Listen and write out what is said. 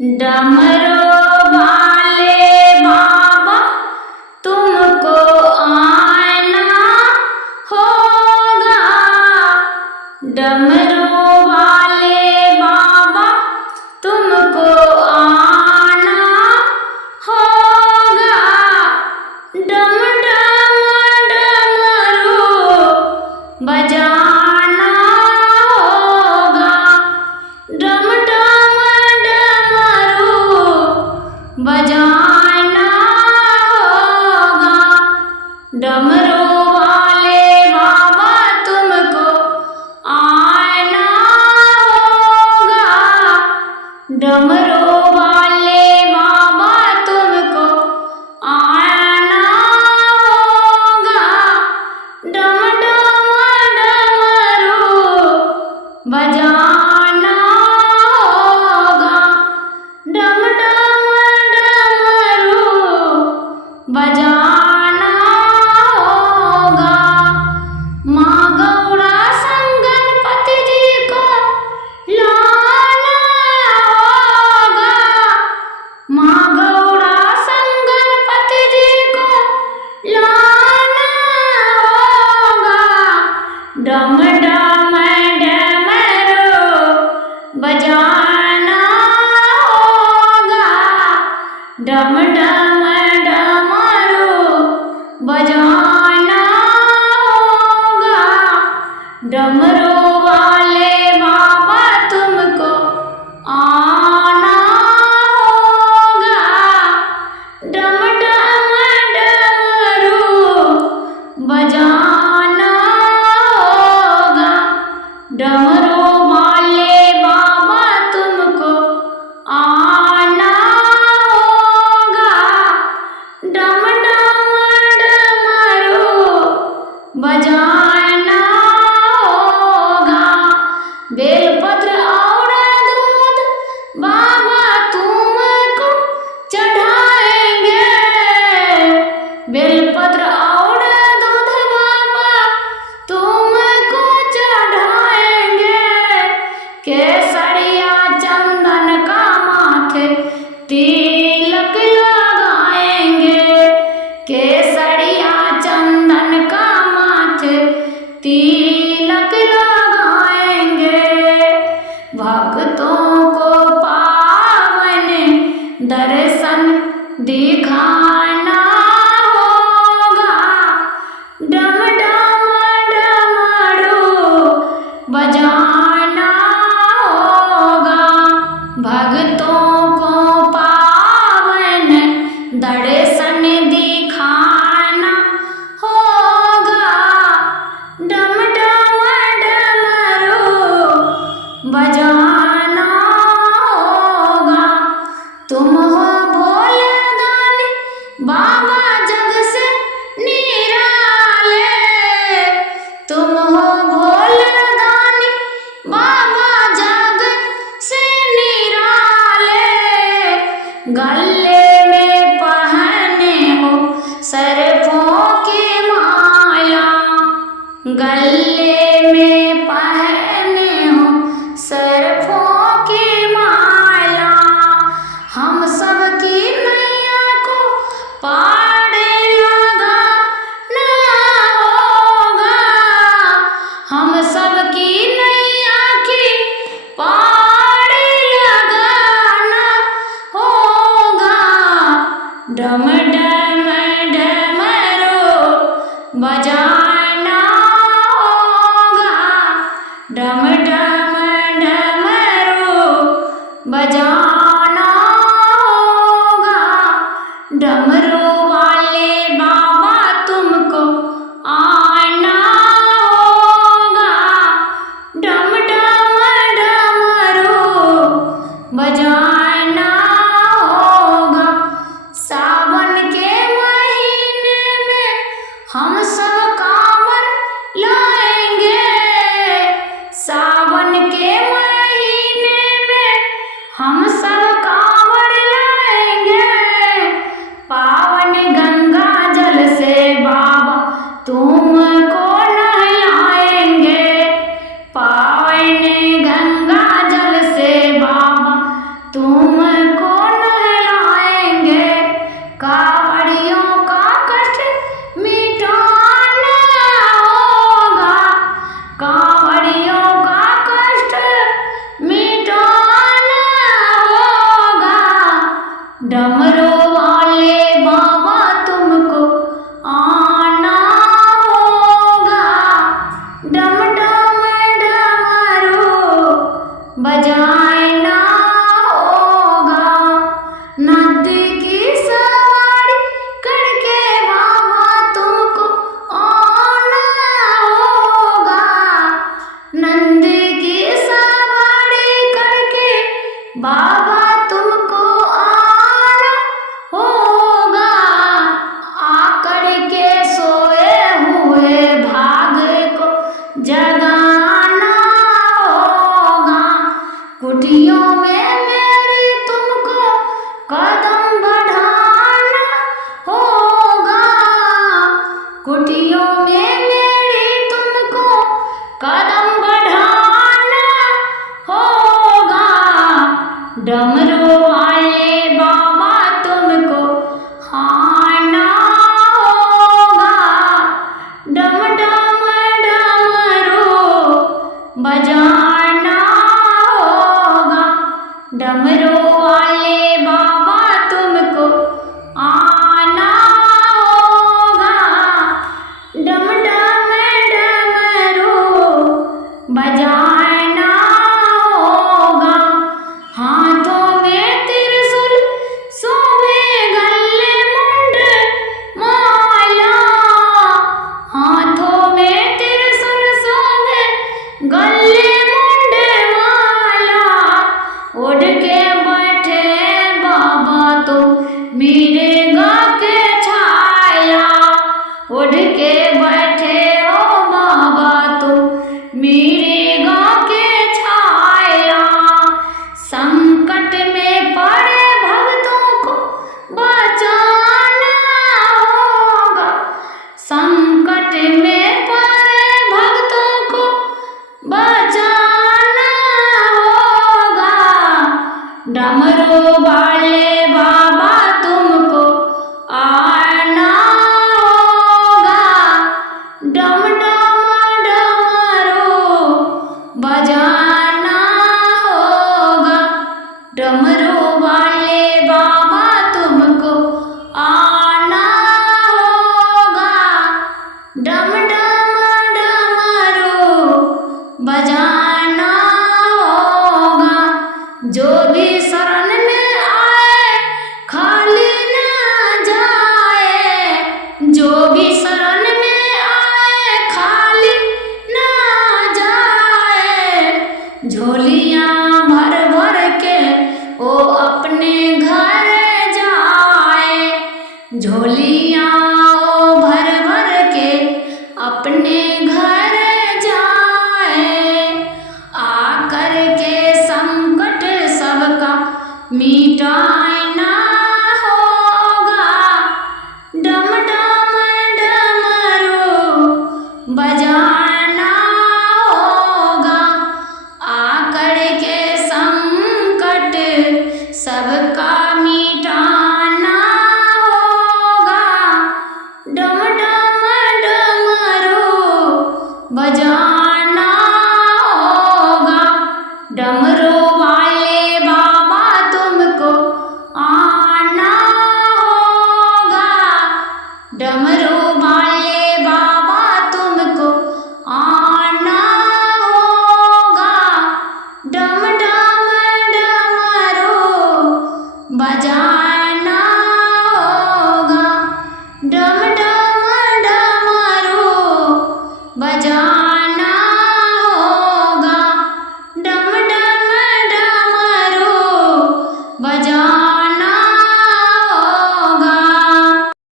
डमरू वाले बाबा तुमको आना होगा। डमरू वाले बाबा तुमको आना होगा। डम डम डमरू बजाना होगा। डम डम डमरू बजाना होगा। डमरू वाले बाबा तुमको आना होगा। डमरू वाले बाबा तुमको आना होगा। डम डम डमरू बजाना होगा। डम डम डमरू बजाना होगा। माँ गौरा संग गणपति जी को लाना होगा। माँ गौरा संग गणपति जी को लाना होगा। डम डम डमरू बजाना होगा। डम डम डमरू बजाना होगा। डमरू वाले बाबा तुमको आना होगा। डम डम डमरू बजाना होगा। डमरू वाले बाबा तुमको आना होगा। डम डम डमरू बजाना होगा। बेलपत्र और दूध बाबा तुमको चढ़ाएंगे। बेलपत्र और दूध बाबा तुमको चढ़ाएंगे। केसरिया चंदन का माथे तिलक लगाएंगे। केसरिया चंदन का माथे तिलक लगाएंगे। भक्तों को पावन दर्शन दिखाना होगा। डम डम डमरू बजाना होगा। भक्तों को पावन दर्शन दिखाना होगा। डम डम डमरू बजाना होगा। तुम हो भोले दानी बाबा जग से निराले। तुम हो भोले दानी बाबा जग से निराले। गले में पहने हो सर्पों की माला। गले में पहने हो सर्पों की माला। हम सब की नैया को पार लगाना होगा। हम सब की नैया की पार लगाना होगा। डम डम डमरू बजाना होगा। डम डम डमरू बजाना होगा। डमरू वाले बाबा तुमको आना होगा। डम डम डमरू बजाना होगा। सावन के महीने में हम सब कांवर लाएंगे। सावन के महीने में हम सब कांवर लाएंगे। पावन गंगा जल से बाबा तुमको नहलाएंगे। पावन गंगा जल से बाबा तुम डमरू वाले बाबा तुमको आना होगा, डम डम डमरू बजाना होगा। नदी की सवारी करके बाबा तुमको आना होगा, नंदी की सवारी करके बाबा तुमको आना होगा। आकर के सोए हुए भाग को जगाना होगा, कुटियों में मेरी तुमको कदम बढ़ाना होगा, कुटियों में मेरी तुमको कदम बढ़ाना होगा। डमरू वाले बाबा तुमको आना होगा, डम डम डमरू बजाना होगा। डमरू वाले बाबा तुमको आना होगा, डम डम डमरू बजाना होगा। हाथों में त्रिशूल शोभे गले मुंड माला, हाथों में त्रिशूल शोभे गले मुंड माला। उड़ के बैठे बाबा तो मिर्गा के छाया, उड़ के बैठे हो बाबा तो मिर्गा के छाया। संकट में पड़े भक्तों को बचाना होगा, संकट में पड़े भक्तों को बचाना होगा। डमरू वाले बाबा तुमको आना होगा, डम डम डमरू बजाना होगा। डमरू वाले बाबा तुमको आना होगा, डम डम डमरू बजाना होगा। जो भी शरण में आए खाली ना जाए, जो भी शरण में आए खाली ना जाए। झोलियां भर भर के वो अपने घर जाए, झोलियां वो भर भर के अपने घर जाए। आकर के संकट सबका मिटाए ना